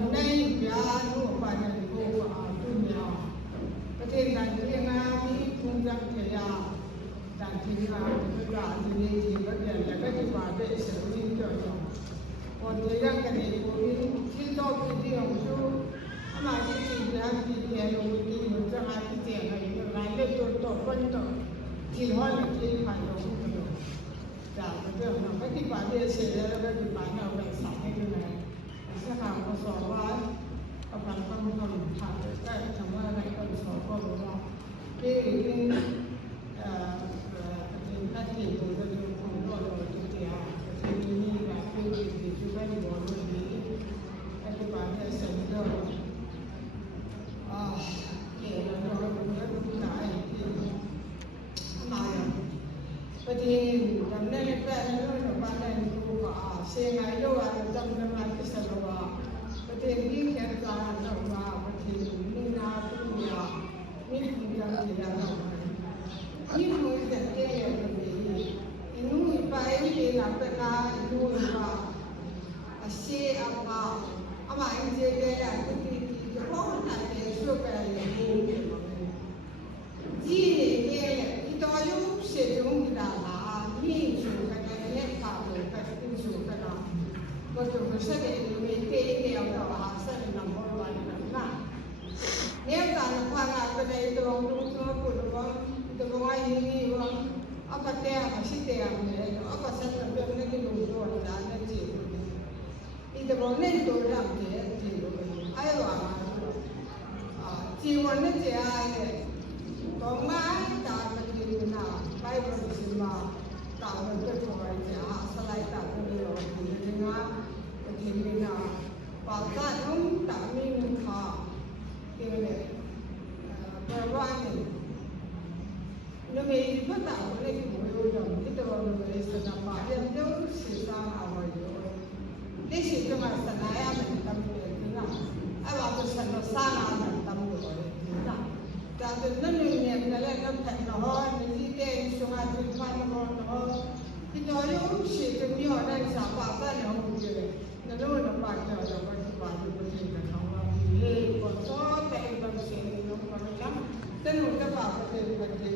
ำในยาลูกไปในโลกดุนยาประเทศนั้นเรียกว่ามีภูมิปัญญาแต่ที่ว่าเป็นการที่มีที่ประเทศและก็ที่ว่าเป็นเสรีเดียวคนที่ยังกันในภูมิที่ต้องเป็นที่ของชูอามาที่ที่นั้นที่เดียวที่มันจะมาที่เดียวอะไรอย่างไรเรื่องตัวคนตัวที่ห้องที่ผ่านลงตัวจากเรื่องนั้นก็ที่ว่าเป็นเสรีแล้วก็ที่ว่าเราเป็นสายให้ดูแลสถานประกอบว่าประกันความมั่นคงทางการทำว่าในการสอบก็รู้ว่าที่เป็นหน้าที่ตัวเราจะทำด้วยเราจะเกี่ยวกับที่นี่แบบที่ช่วยให้เราดูดีให้ทุกฝ่ายได้เสนอด้วยเกี่ยวกับเราเป็นเรื่องที่ไหนที่มาประเทศดำเนินการในเรื่องบ้านในรูปเสียงไอ้โลกเราจำนำมาที่สระว่าประเทศที่แข่งกันเราว่าประเทศนี้นาตุยามีภูมิปัญญาเรานี่ภูมิปัญญาเราเนี่ยอินุยไปที่เราเป็นการอินุยว่าเสียอาว่าอามาอินเดียเนี่ยที่พวกนั้นเนี่ยช่วยกันอย่างนี้ที่เนี่ยที่ตัวยุบเสียตรงนี้ละมีช่วยกันเนี่ยข่าวเลยก็จะช่วยกันก็จะไม่ใช่เรื่องไม่เกี่ยวกับเราเส้นน้ำมันวันนั้นนะเนี่ยการความรักเป็นตัวลูกตัวผู้ลูกตัวว่าอย่างนี้ว่าเอาไปเตะมาสิเตะเนี่ยเอาไปเส้นน้ำมันนี่ลูกตัวนั้นเนี่ยจีบอีตัวเนี่ยตัวดำเนี่ยจีบไอ้ว่าจีบวันนี้จีบไอ้ตรงนั้นตามันจีบนะไปบนสิมาตามันจะถอยจ้าสไลด์ตามันเดียวจีบนะทีนี้นะปากกาต้องตามีมุขที่เนี่ยแปลว่าเนี่ยเราไม่รู้ตาเราเนี่ยไม่รู้จักที่ตัวเราเนี่ยสนามเดียวเดียวสื่อสารเอาไว้ด้วยที่สิ่งที่มันสนายมันทำเลยนะไอ้ว่าตัวสนสารมันทำเลยนะแต่ตัวนั้นเนี่ยมันเลยก็แผ่นหน่อยนี่ที่สมาธิพันหน่อยที่ตัวเราสิ่งที่มีอะไรสับปะกันเนี่ยมันเยอะนั่นเราเนี่ยปากเดียวเราก็ที่ปากที่เป็นสิ่งที่เราเฮ้ยคนโตแต่เป็นสิ่งที่เราไม่ทำแต่เราจะปากที่เป็นสิ่ง